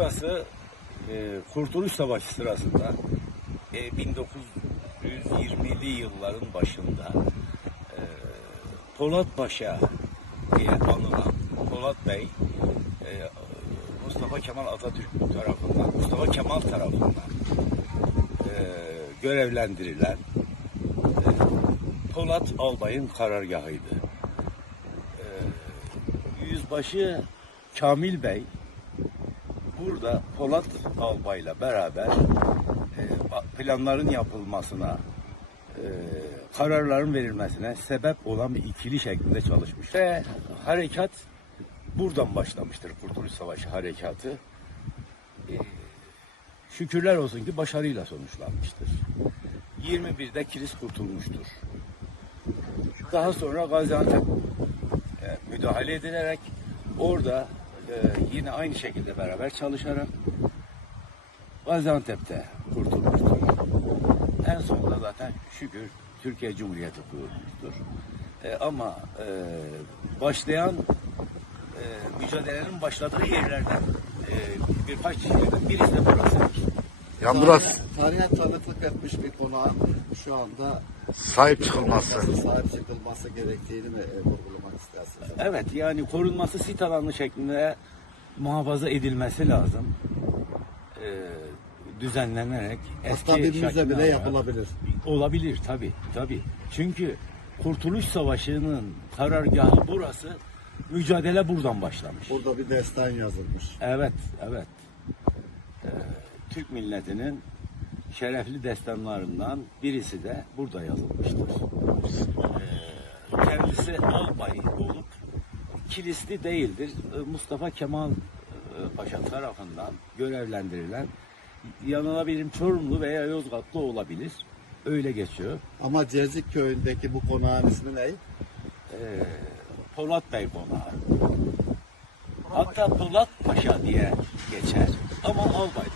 Burası e, Kurtuluş Savaşı sırasında e, 1920'li yılların başında e, Polat Paşa diye anılan Polat Bey e, Mustafa Kemal Atatürk tarafından, Mustafa Kemal tarafından e, görevlendirilen e, Polat Albay'ın karargahıydı. Yüzbaşı Kamil Bey burada Polat Albay'la beraber e, planların yapılmasına, e, kararların verilmesine sebep olan bir ikili şeklinde çalışmış. Ve harekat buradan başlamıştır Kurtuluş Savaşı harekatı. E, şükürler olsun ki başarıyla sonuçlanmıştır. 21'de Kilis kurtulmuştur. Daha sonra Gaziantep müdahale edilerek orada e, yine aynı şekilde beraber çalışarak Gaziantep'te kurtulmuştur. En sonunda zaten şükür Türkiye Cumhuriyeti kurulmuştur. E, ama e, başlayan e, mücadelenin başladığı yerlerden e, birkaç yerden birisi de Yani burası Tarihe tanıklık etmiş bir konağa şu anda sahip çıkılması. sahip çıkılması gerektiğini mi e, vurgulamak istersiniz? Evet yani korunması sit alanı şeklinde muhafaza edilmesi lazım. Ee, düzenlenerek eski Hatta bir müze şekline bile alarak- yapılabilir. Olabilir tabi tabi. Çünkü Kurtuluş Savaşı'nın karargahı burası. Mücadele buradan başlamış. Burada bir destan yazılmış. Evet, evet. Türk milletinin şerefli destanlarından birisi de burada yazılmıştır. Ee, kendisi albay olup kilisli değildir. Ee, Mustafa Kemal e, Paşa tarafından görevlendirilen yanılabilirim Çorumlu veya Yozgatlı olabilir. Öyle geçiyor. Ama Cezik köyündeki bu konağın ismi ne? Ee, Polat Bey konağı. Hatta Polat Paşa diye geçer ama ederim.